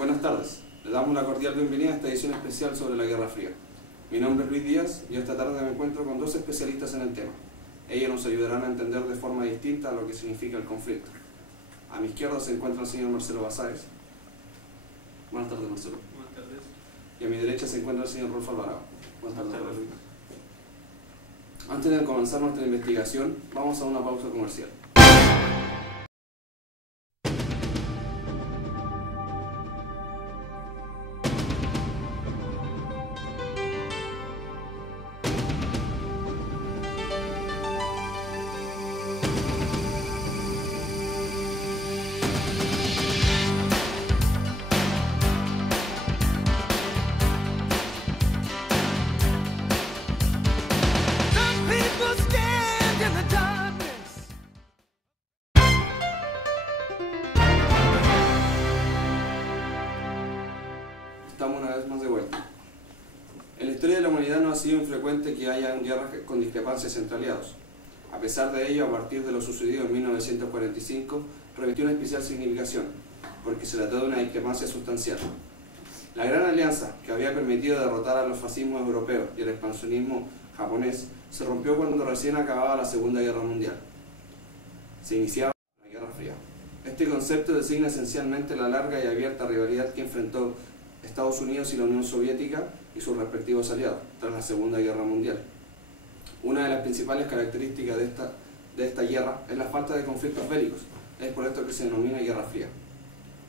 Buenas tardes, le damos la cordial bienvenida a esta edición especial sobre la Guerra Fría. Mi nombre es Luis Díaz y esta tarde me encuentro con dos especialistas en el tema. Ellos nos ayudarán a entender de forma distinta lo que significa el conflicto. A mi izquierda se encuentra el señor Marcelo Basáez. Buenas tardes, Marcelo. Buenas tardes. Y a mi derecha se encuentra el señor Rolfo Alvarado. Buenas tardes, Rolfo. Antes de comenzar nuestra investigación, vamos a una pausa comercial. Estamos una vez más de vuelta. En la historia de la humanidad no ha sido infrecuente que haya guerras con discrepancias entre aliados. A pesar de ello, a partir de lo sucedido en 1945, revestió una especial significación, porque se trató de una discrepancia sustancial. La Gran Alianza, que había permitido derrotar a los fascismos europeos y el expansionismo japonés, se rompió cuando recién acababa la Segunda Guerra Mundial. Se iniciaba la Guerra Fría. Este concepto designa esencialmente la larga y abierta rivalidad que enfrentó Estados Unidos y la Unión Soviética y sus respectivos aliados tras la Segunda Guerra Mundial. Una de las principales características de esta guerra es la falta de conflictos bélicos. Es por esto que se denomina Guerra Fría.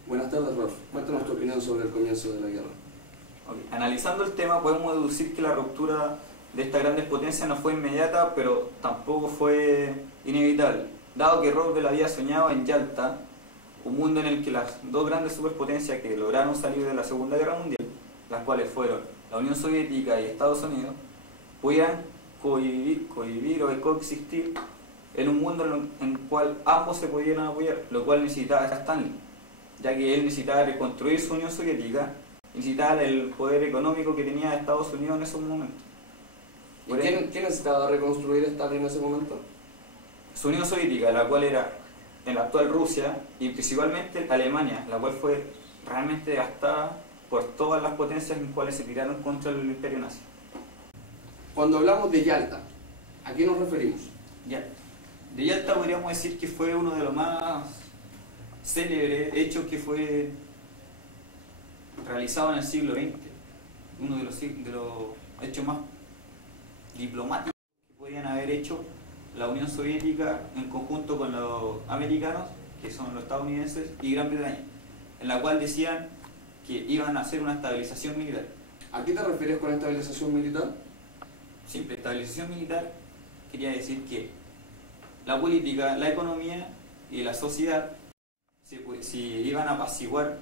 Buenas tardes, Rolf. Cuéntanos tu opinión sobre el comienzo de la guerra. Analizando el tema, podemos deducir que la ruptura de estas grandes potencias no fue inmediata, pero tampoco fue inevitable, dado que Roosevelt había soñado en Yalta un mundo en el que las dos grandes superpotencias que lograron salir de la Segunda Guerra Mundial, las cuales fueron la Unión Soviética y Estados Unidos, pudieran convivir o coexistir en un mundo en el cual ambos se pudieran apoyar, lo cual necesitaba Stanley, ya que él necesitaba reconstruir su Unión Soviética, necesitaba el poder económico que tenía Estados Unidos en esos momentos. ¿Y quién necesitaba reconstruir Stalin en ese momento? Su Unión Soviética, la cual era en la actual Rusia, y principalmente Alemania, la cual fue realmente devastada por todas las potencias en cuales se tiraron contra el imperio nazi. Cuando hablamos de Yalta, ¿a qué nos referimos? De Yalta podríamos decir que fue uno de los más célebres hechos que fue realizado en el siglo XX, uno de los hechos más diplomáticos que podían haber hecho la Unión Soviética en conjunto con los americanos, que son los estadounidenses, y Gran Bretaña, en la cual decían que iban a hacer una estabilización militar. ¿A qué te refieres con estabilización militar? Simple, estabilización militar quería decir que la política, la economía y la sociedad si iban a apaciguar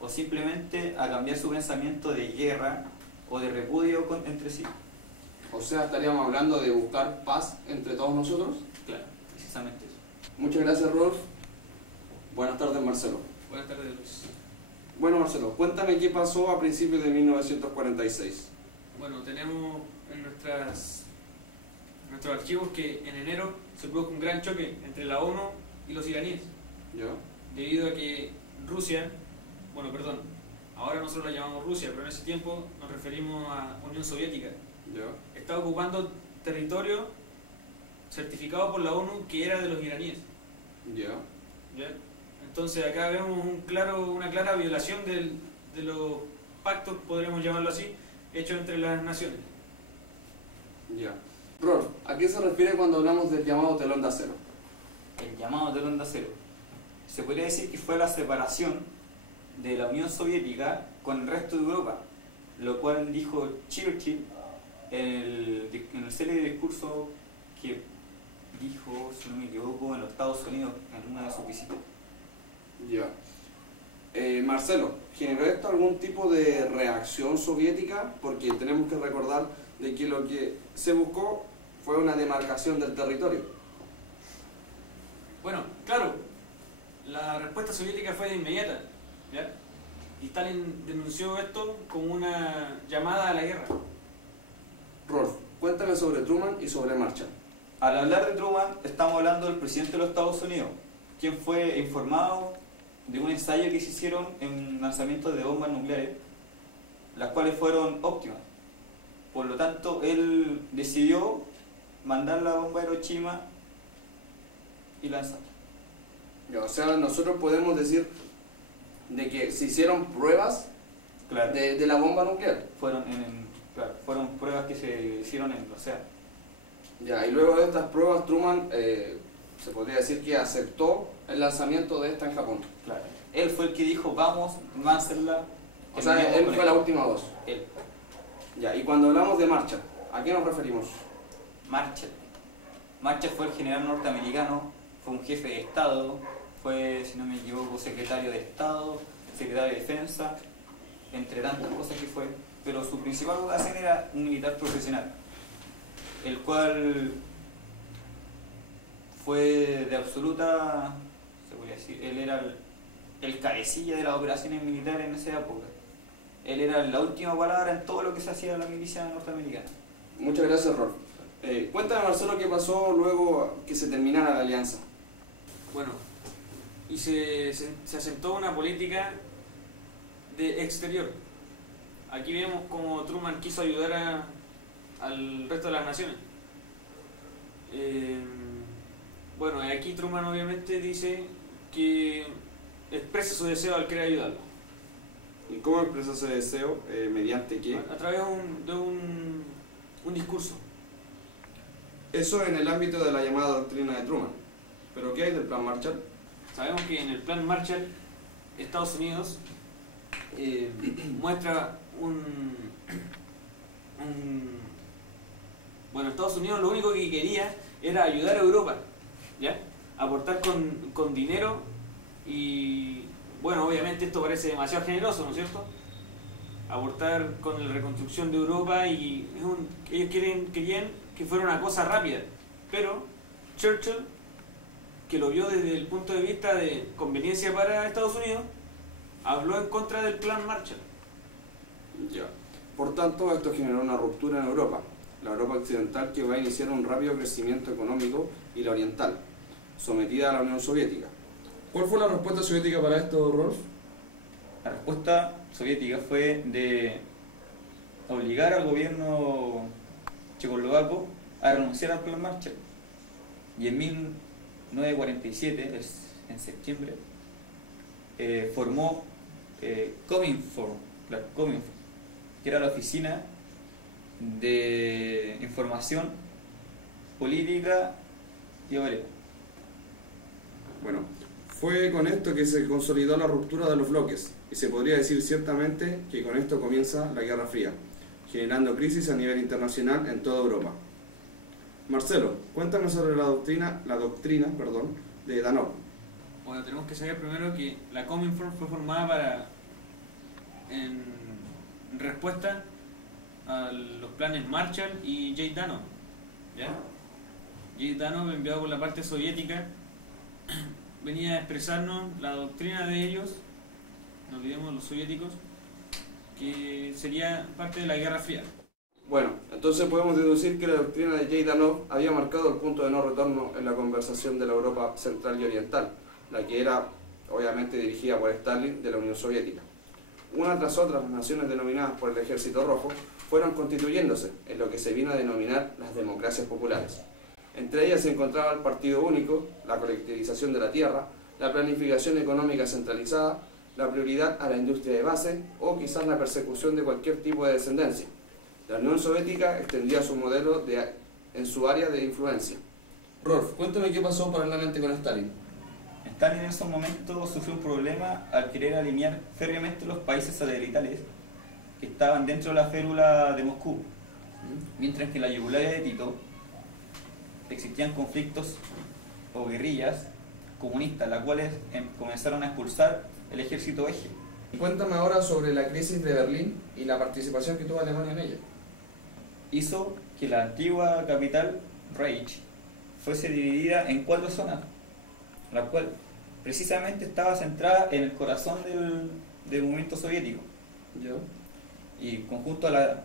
o simplemente a cambiar su pensamiento de guerra o de repudio entre sí. O sea, estaríamos hablando de buscar paz entre todos nosotros. Claro, precisamente eso. Muchas gracias, Rolf. Buenas tardes, Marcelo. Buenas tardes, Luis. Bueno, Marcelo, cuéntame qué pasó a principios de 1946. Bueno, tenemos en nuestros archivos que en enero se produjo un gran choque entre la ONU y los iraníes. ¿Ya? Debido a que Rusia, ahora nosotros la llamamos Rusia, pero en ese tiempo nos referimos a Unión Soviética. ¿Ya? Está ocupando territorio certificado por la ONU que era de los iraníes. ¿Ya? ¿Ya? Entonces acá vemos una clara violación de los pactos, podríamos llamarlo así, hechos entre las naciones. Ya. Rolf, ¿a qué se refiere cuando hablamos del llamado telón de acero? El llamado telón de acero. Se podría decir que fue la separación de la Unión Soviética con el resto de Europa, lo cual dijo Churchill en el célebre discurso que dijo, si no me equivoco, en los Estados Unidos en una de sus visitas. Ya. Marcelo, ¿generó esto algún tipo de reacción soviética? Porque tenemos que recordar de que lo que se buscó fue una demarcación del territorio. Bueno, claro, la respuesta soviética fue de inmediata, ¿ya? Y Stalin denunció esto como una llamada a la guerra. Rolf, cuéntame sobre Truman y sobre Marshall. Al hablar de Truman, estamos hablando del presidente de los Estados Unidos, quien fue informado de un ensayo que se hicieron en lanzamientos de bombas nucleares, las cuales fueron óptimas. Por lo tanto, él decidió mandar la bomba a Hiroshima y lanzarla. Ya, o sea, nosotros podemos decir de que se hicieron pruebas Claro. de la bomba nuclear. Fueron pruebas que se hicieron en el océano. Ya, y luego de estas pruebas, Truman se podría decir que aceptó el lanzamiento de esta en Japón. Claro. Él fue el que dijo, vamos a hacerla. O sea, él fue la última voz. Él. Ya, y cuando hablamos de Marshall, ¿a qué nos referimos? Marshall. Marshall fue el general norteamericano, fue un jefe de Estado, fue, si no me equivoco, secretario de Estado, secretario de Defensa, entre tantas cosas que fue. Pero su principal vocación era un militar profesional, el cual fue de absoluta, se podría decir, él era el cabecilla de las operaciones militares en esa época. Él era la última palabra en todo lo que se hacía en la milicia norteamericana. Muchas gracias, Rolf. Cuéntame, Marcelo, qué pasó luego que se terminara la alianza. Bueno, y se asentó una política de exterior. Aquí vemos cómo Truman quiso ayudar al resto de las naciones. Bueno, aquí Truman obviamente dice que expresa su deseo al querer ayudarlo. ¿Y cómo expresó ese deseo? ¿Mediante qué? A través de un discurso. Eso en el ámbito de la llamada doctrina de Truman. ¿Pero qué hay del plan Marshall? Sabemos que en el plan Marshall, Estados Unidos muestra Bueno, Estados Unidos lo único que quería era ayudar a Europa, ¿ya? Aportar con dinero y... Bueno, obviamente esto parece demasiado generoso, ¿no es cierto? Aportar con la reconstrucción de Europa y ellos querían que fuera una cosa rápida. Pero Churchill, que lo vio desde el punto de vista de conveniencia para Estados Unidos, habló en contra del plan Marshall. Ya. Por tanto, esto generó una ruptura en Europa, la Europa occidental que va a iniciar un rápido crecimiento económico, y la oriental, sometida a la Unión Soviética. ¿Cuál fue la respuesta soviética para esto, Rolf? La respuesta soviética fue de obligar al gobierno checoslovaco a renunciar al plan Marshall. Y en 1947, en septiembre, formó Cominform, que era la oficina de información política y obrera. Bueno, fue con esto que se consolidó la ruptura de los bloques, y se podría decir ciertamente que con esto comienza la Guerra Fría, generando crisis a nivel internacional en toda Europa. Marcelo, cuéntame sobre la doctrina de Danov. Bueno, tenemos que saber primero que la Cominform fue formada en respuesta a los planes Marshall y J. Danov, ¿ya? J. Danov, enviado por la parte soviética, venía a expresarnos la doctrina de ellos, no olvidemos los soviéticos, que sería parte de la Guerra Fría. Bueno, entonces podemos deducir que la doctrina de J. Danov había marcado el punto de no retorno en la conversación de la Europa central y oriental, la que era obviamente dirigida por Stalin de la Unión Soviética. Una tras otra, las naciones denominadas por el Ejército Rojo fueron constituyéndose en lo que se vino a denominar las democracias populares. Entre ellas se encontraba el Partido Único, la colectivización de la tierra, la planificación económica centralizada, la prioridad a la industria de base o quizás la persecución de cualquier tipo de descendencia. La Unión Soviética extendía su modelo en su área de influencia. Rolf, cuéntame qué pasó paralelamente con Stalin. Stalin en esos momentos sufrió un problema al querer alinear férreamente los países satelitales que estaban dentro de la férula de Moscú, mientras que en la Yugoslavia de Tito existían conflictos o guerrillas comunistas, las cuales comenzaron a expulsar el ejército eje. Cuéntame ahora sobre la crisis de Berlín y la participación que tuvo Alemania en ella. Hizo que la antigua capital, Reich, fuese dividida en 4 zonas, la cual precisamente estaba centrada en el corazón del movimiento soviético. ¿Yo? Y conjunto a las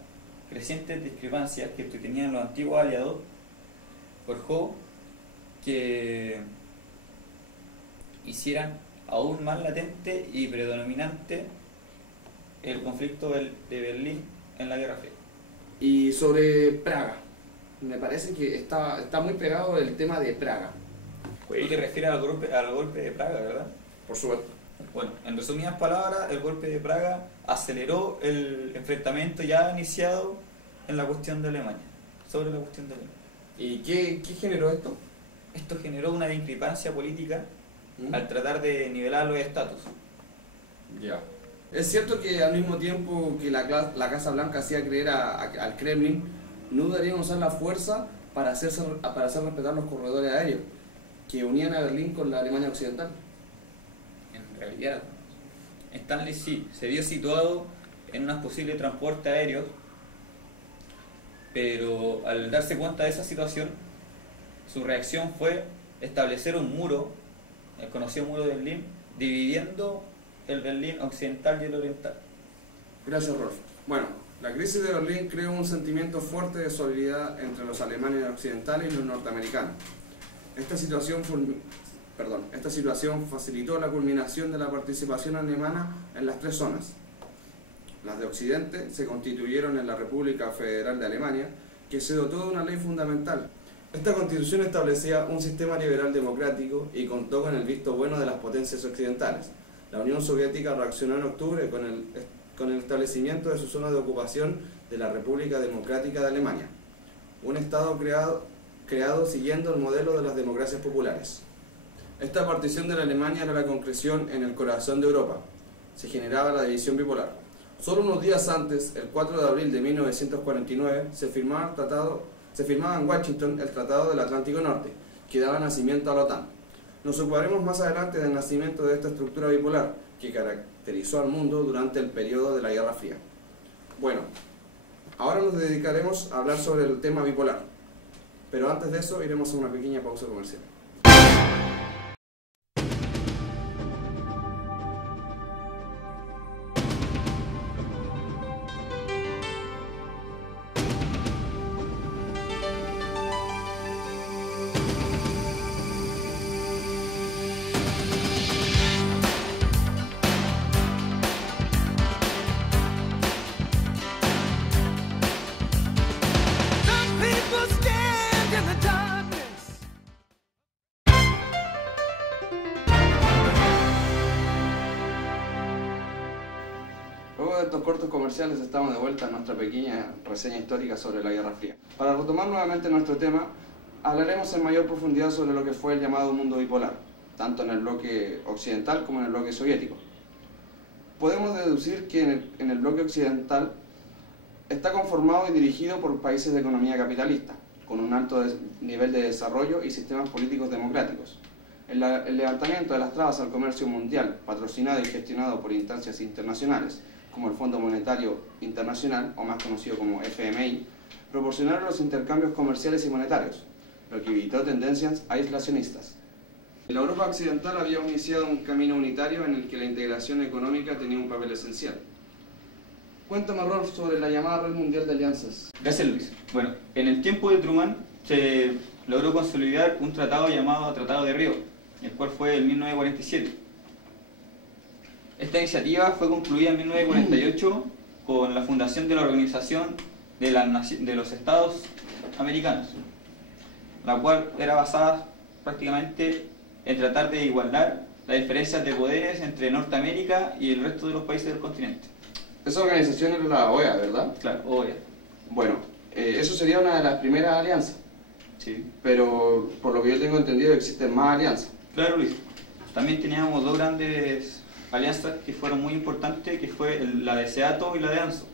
crecientes discrepancias que tenían los antiguos aliados, forjó que hicieran aún más latente y predominante el conflicto de Berlín en la Guerra Fría. Y sobre Praga, me parece que está muy pegado el tema de Praga. Tú te refieres al golpe de Praga, ¿verdad? Por supuesto. Bueno, en resumidas palabras, el golpe de Praga aceleró el enfrentamiento ya iniciado en la cuestión de Alemania, sobre la cuestión de Alemania. ¿Y qué generó esto? Esto generó una discrepancia política al tratar de nivelar los estatus. Ya. Es cierto que al mismo tiempo que la Casa Blanca hacía creer al Kremlin, no dudarían usar la fuerza para hacer respetar los corredores aéreos que unían a Berlín con la Alemania Occidental. En realidad, Stanley sí se vio situado en unos posibles transportes aéreos, pero al darse cuenta de esa situación, su reacción fue establecer un muro, el conocido muro de Berlín, dividiendo el Berlín occidental y el oriental. Gracias, Rolf. Bueno, la crisis de Berlín creó un sentimiento fuerte de solidaridad entre los alemanes occidentales y los norteamericanos. Esta situación facilitó la culminación de la participación alemana en las tres zonas. Las de Occidente se constituyeron en la República Federal de Alemania, que se dotó de una ley fundamental. Esta constitución establecía un sistema liberal democrático y contó con el visto bueno de las potencias occidentales. La Unión Soviética reaccionó en octubre con el establecimiento de su zona de ocupación de la República Democrática de Alemania, un Estado creado siguiendo el modelo de las democracias populares. Esta partición de la Alemania era la concreción en el corazón de Europa. Se generaba la división bipolar. Solo unos días antes, el 4 de abril de 1949, se firmaba en Washington el Tratado del Atlántico Norte, que daba nacimiento a la OTAN. Nos ocuparemos más adelante del nacimiento de esta estructura bipolar, que caracterizó al mundo durante el periodo de la Guerra Fría. Bueno, ahora nos dedicaremos a hablar sobre el tema bipolar, pero antes de eso iremos a una pequeña pausa comercial. Luego de estos cortos comerciales estamos de vuelta en nuestra pequeña reseña histórica sobre la Guerra Fría. Para retomar nuevamente nuestro tema, hablaremos en mayor profundidad sobre lo que fue el llamado mundo bipolar, tanto en el bloque occidental como en el bloque soviético. Podemos deducir que en el bloque occidental está conformado y dirigido por países de economía capitalista, con un alto nivel de desarrollo y sistemas políticos democráticos. El levantamiento de las trabas al comercio mundial, patrocinado y gestionado por instancias internacionales, como el Fondo Monetario Internacional, o más conocido como FMI, proporcionaron los intercambios comerciales y monetarios, lo que evitó tendencias aislacionistas. La Europa occidental había iniciado un camino unitario en el que la integración económica tenía un papel esencial. Cuéntame, Rolf, sobre la llamada Red Mundial de Alianzas. Gracias, Luis. Bueno, en el tiempo de Truman se logró consolidar un tratado llamado Tratado de Río, el cual fue en 1947. Esta iniciativa fue concluida en 1948 con la fundación de la Organización de los Estados Americanos, la cual era basada prácticamente en tratar de igualar las diferencias de poderes entre Norteamérica y el resto de los países del continente. Esa organización era la OEA, ¿verdad? Claro, OEA. Bueno, eso sería una de las primeras alianzas. Sí. Pero por lo que yo tengo entendido existen más alianzas. Claro, Luis. También teníamos dos grandes alianzas que fueron muy importantes, que fue la de SEATO y la de ANZO.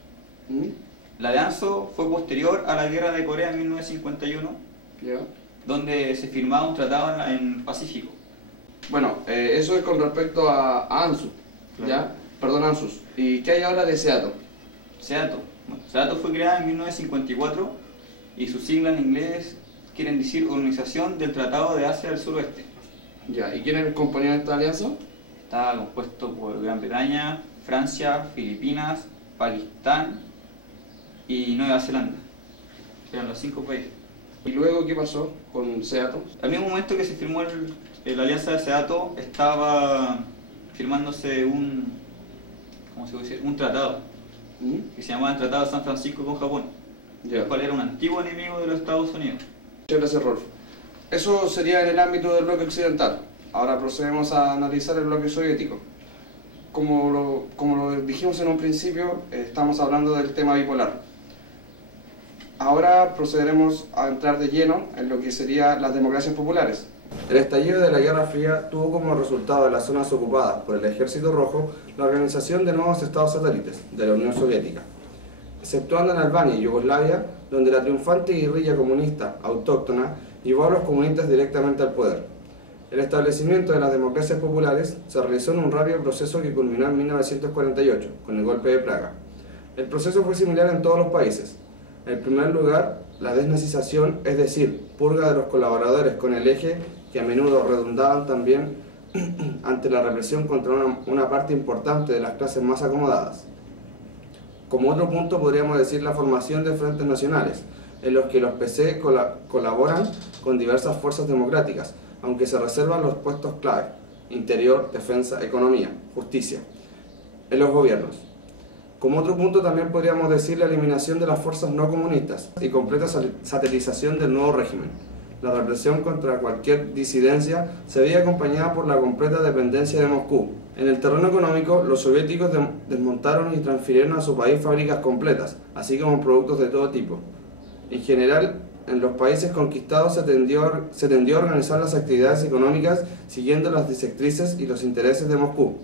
La de ANZO fue posterior a la guerra de Corea en 1951, donde se firmaba un tratado en Pacífico. Bueno, eso es con respecto a ANZU, claro. ¿Ya? Perdón, ANZUS. ¿Y qué hay ahora de SEATO? SEATO. Bueno, SEATO fue creada en 1954 y sus siglas en inglés quieren decir Organización del Tratado de Asia del Suroeste. Ya, ¿y quiénes componían esta alianza? Estaba compuesto por Gran Bretaña, Francia, Filipinas, Pakistán y Nueva Zelanda. Eran los 5 países. ¿Y luego qué pasó con SEATO? Al mismo momento que se firmó la alianza de SEATO, estaba firmándose un, ¿cómo se puede decir? Un tratado, que se llamaba el Tratado de San Francisco con Japón, el cual era un antiguo enemigo de los Estados Unidos. Muchas gracias, Rolf. Eso sería en el ámbito del bloque occidental. Ahora procedemos a analizar el bloque soviético. Como lo dijimos en un principio, estamos hablando del tema bipolar. Ahora procederemos a entrar de lleno en lo que serían las democracias populares. El estallido de la Guerra Fría tuvo como resultado en las zonas ocupadas por el Ejército Rojo la organización de nuevos estados satélites de la Unión Soviética, exceptuando en Albania y Yugoslavia, donde la triunfante guerrilla comunista autóctona llevó a los comunistas directamente al poder. El establecimiento de las democracias populares se realizó en un rápido proceso que culminó en 1948, con el golpe de Praga. El proceso fue similar en todos los países. En primer lugar, la desnazización, es decir, purga de los colaboradores con el eje, que a menudo redundaban también ante la represión contra una parte importante de las clases más acomodadas. Como otro punto podríamos decir la formación de frentes nacionales, en los que los PC colaboran con diversas fuerzas democráticas, aunque se reservan los puestos clave: interior, defensa, economía, justicia, en los gobiernos. Como otro punto también podríamos decir la eliminación de las fuerzas no comunistas y completa satelización del nuevo régimen. La represión contra cualquier disidencia se veía acompañada por la completa dependencia de Moscú. En el terreno económico, los soviéticos desmontaron y transfirieron a su país fábricas completas, así como productos de todo tipo. En general, en los países conquistados se tendió a organizar las actividades económicas siguiendo las directrices y los intereses de Moscú.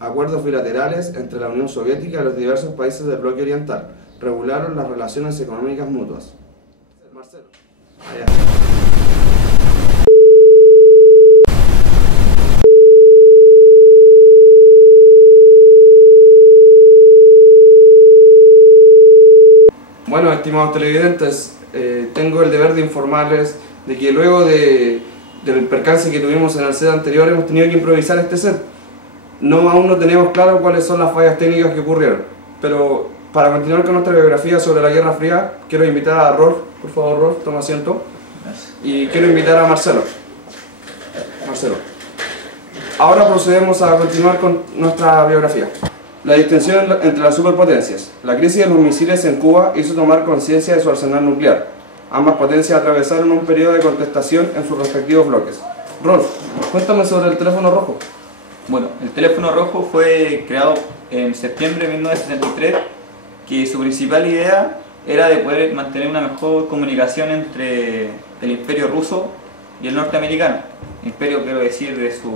Acuerdos bilaterales entre la Unión Soviética y los diversos países del bloque oriental regularon las relaciones económicas mutuas. Marcelo. Allá. Bueno, estimados televidentes, tengo el deber de informarles de que luego del percance que tuvimos en el set anterior hemos tenido que improvisar este set. Aún no tenemos claro cuáles son las fallas técnicas que ocurrieron, pero para continuar con nuestra biografía sobre la Guerra Fría, quiero invitar a Rolf. Por favor, Rolf, toma asiento. Y quiero invitar a Marcelo. Ahora procedemos a continuar con nuestra biografía. La distensión entre las superpotencias. La crisis de los misiles en Cuba hizo tomar conciencia de su arsenal nuclear. Ambas potencias atravesaron un periodo de contestación en sus respectivos bloques. Rolf, cuéntame sobre el teléfono rojo. Bueno, el teléfono rojo fue creado en septiembre de 1963, que su principal idea era de poder mantener una mejor comunicación entre el imperio ruso y el norteamericano. Imperio, quiero decir, de su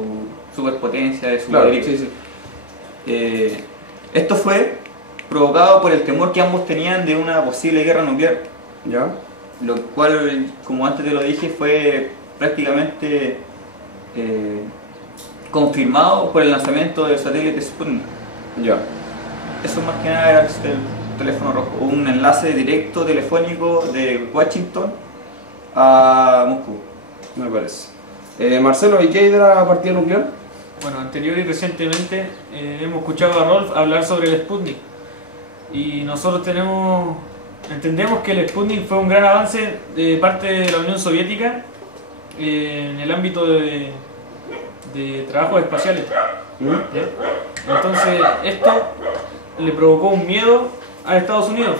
superpotencia, de su poderío. Sí. Esto fue provocado por el temor que ambos tenían de una posible guerra nuclear. ¿Ya? Lo cual, como antes te lo dije, fue prácticamente confirmado por el lanzamiento del satélite Sputnik. Ya. Eso más que nada era el teléfono rojo, un enlace directo telefónico de Washington a Moscú. Me parece. Marcelo, ¿y qué hay de la partida nuclear? Bueno, anterior y recientemente hemos escuchado a Rolf hablar sobre el Sputnik. Y nosotros entendemos que el Sputnik fue un gran avance de parte de la Unión Soviética en el ámbito de trabajos espaciales. ¿Ya? Entonces esto le provocó un miedo a Estados Unidos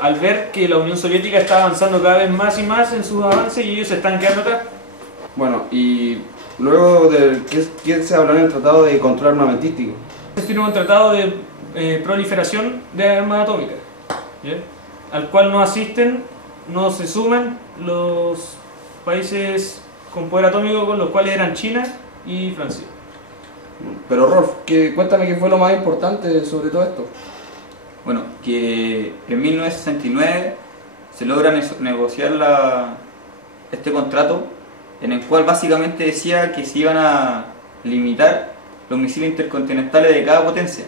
al ver que la Unión Soviética está avanzando cada vez más y más en sus avances y ellos se están quedando atrás. Bueno, y luego de ¿qué se habló en el Tratado de Control Armamentístico? Se firmó un tratado de proliferación de armas atómicas, ¿ya? Al cual no asisten, no se suman los países con poder atómico, con los cuales eran China y Francia. Pero Rolf, cuéntame qué fue lo más importante sobre todo esto. Bueno, que en 1969 se logra negociar este contrato, en el cual básicamente decía que se iban a limitar los misiles intercontinentales de cada potencia,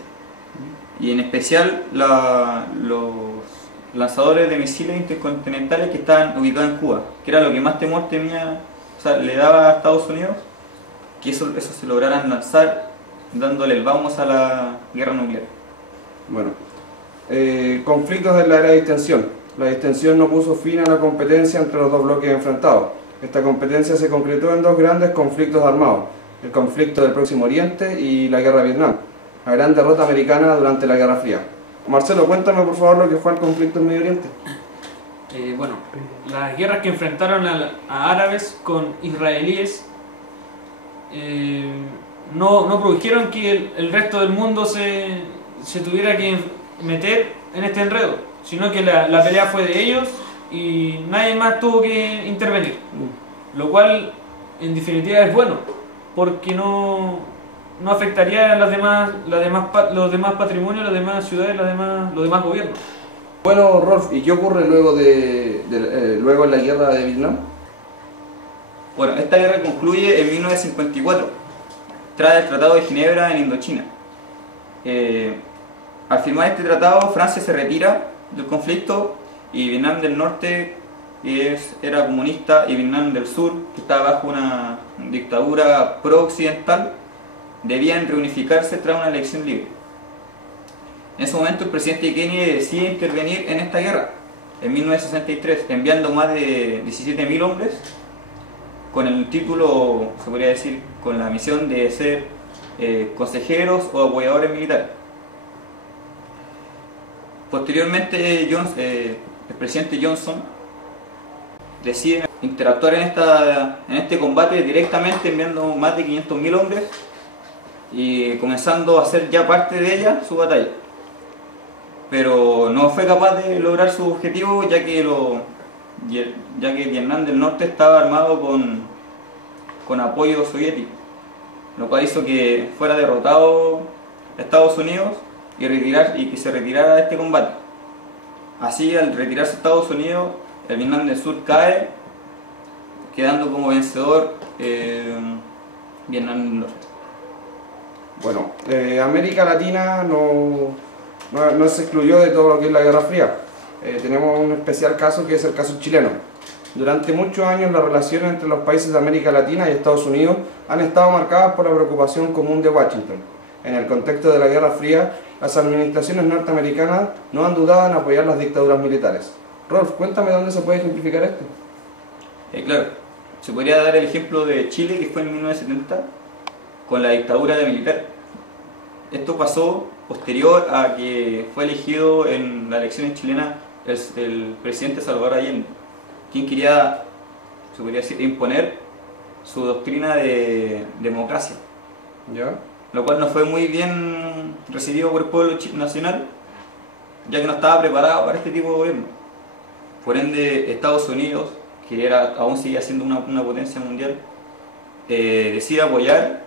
y en especial los lanzadores de misiles intercontinentales que estaban ubicados en Cuba, que era lo que más temor tenía, le daba a Estados Unidos, que eso se lograran lanzar, dándole el vamos a la guerra nuclear. Bueno, conflictos de la era de distensión. La distensión no puso fin a la competencia entre los dos bloques enfrentados. Esta competencia se concretó en dos grandes conflictos armados, el conflicto del Próximo Oriente y la Guerra de Vietnam, la gran derrota americana durante la Guerra Fría. Marcelo, cuéntame por favor lo que fue el conflicto en Medio Oriente. Bueno, las guerras que enfrentaron a árabes con israelíes no produjeron que el resto del mundo se tuviera que meter en este enredo, sino que la pelea fue de ellos y nadie más tuvo que intervenir, lo cual en definitiva es bueno, porque no afectaría a los demás patrimonios, las demás ciudades, los demás gobiernos. Bueno, Rolf, ¿y qué ocurre luego luego en la Guerra de Vietnam? Bueno, esta guerra concluye en 1954, tras el Tratado de Ginebra en Indochina. Al firmar este tratado, Francia se retira del conflicto y Vietnam del Norte, que era comunista, y Vietnam del Sur, que estaba bajo una dictadura pro-occidental, debían reunificarse tras una elección libre. En ese momento el presidente Kennedy decide intervenir en esta guerra, en 1963, enviando más de 17.000 hombres, con el título, se podría decir, con la misión de ser consejeros o apoyadores militares. Posteriormente, el presidente Johnson decide interactuar en este combate directamente, enviando más de 500.000 hombres y comenzando a hacer ya parte de ella su batalla. Pero no fue capaz de lograr su objetivo, ya que Vietnam del Norte estaba armado con apoyo soviético, lo cual hizo que fuera derrotado Estados Unidos y que se retirara de este combate. Así, al retirarse Estados Unidos, el Vietnam del Sur cae, quedando como vencedor Vietnam del Norte. Bueno, América Latina no se excluyó de todo lo que es la Guerra Fría. Tenemos un especial caso que es el caso chileno. Durante muchos años las relaciones entre los países de América Latina y Estados Unidos han estado marcadas por la preocupación común de Washington. En el contexto de la Guerra Fría, las administraciones norteamericanas no han dudado en apoyar las dictaduras militares. Rolf, cuéntame dónde se puede ejemplificar esto. Claro, se podría dar el ejemplo de Chile, que fue en 1970, con la dictadura de militar. Esto pasó posterior a que fue elegido en las elecciones chilenas el presidente Salvador Allende, quien quería, se podría decir, imponer su doctrina de democracia. ¿Ya? Lo cual no fue muy bien recibido por el pueblo nacional, ya que no estaba preparado para este tipo de gobierno. Por ende, Estados Unidos, que aún seguía siendo una potencia mundial, decide apoyar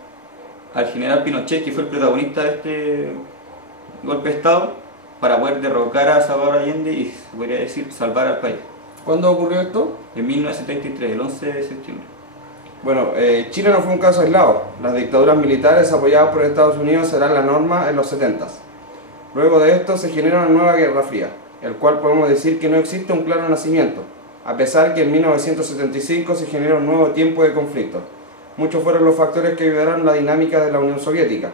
al general Pinochet, que fue el protagonista de este golpe de Estado, para poder derrocar a Salvador Allende y, se podría decir, salvar al país. ¿Cuándo ocurrió esto? En 1973, el 11 de septiembre. Bueno, Chile no fue un caso aislado. Las dictaduras militares apoyadas por Estados Unidos serán la norma en los 70s. Luego de esto se genera una nueva Guerra Fría, el cual podemos decir que no existe un claro nacimiento, a pesar que en 1975 se generó un nuevo tiempo de conflicto. Muchos fueron los factores que ayudaron la dinámica de la Unión Soviética.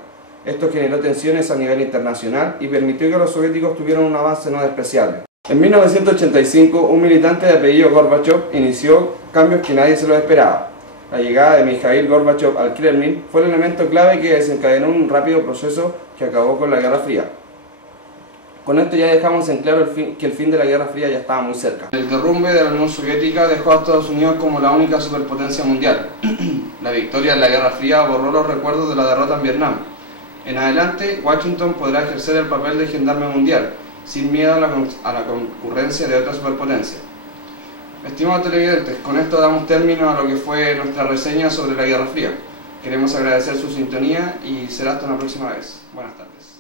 Esto generó tensiones a nivel internacional y permitió que los soviéticos tuvieran un avance no despreciable. En 1985, un militante de apellido Gorbachev inició cambios que nadie se los esperaba. La llegada de Mikhail Gorbachev al Kremlin fue el elemento clave que desencadenó un rápido proceso que acabó con la Guerra Fría. Con esto ya dejamos en claro que el fin de la Guerra Fría ya estaba muy cerca. El derrumbe de la Unión Soviética dejó a Estados Unidos como la única superpotencia mundial. La victoria en la Guerra Fría borró los recuerdos de la derrota en Vietnam. En adelante, Washington podrá ejercer el papel de gendarme mundial, sin miedo a la concurrencia de otras superpotencias. Estimados televidentes, con esto damos término a lo que fue nuestra reseña sobre la Guerra Fría. Queremos agradecer su sintonía y será hasta una próxima vez. Buenas tardes.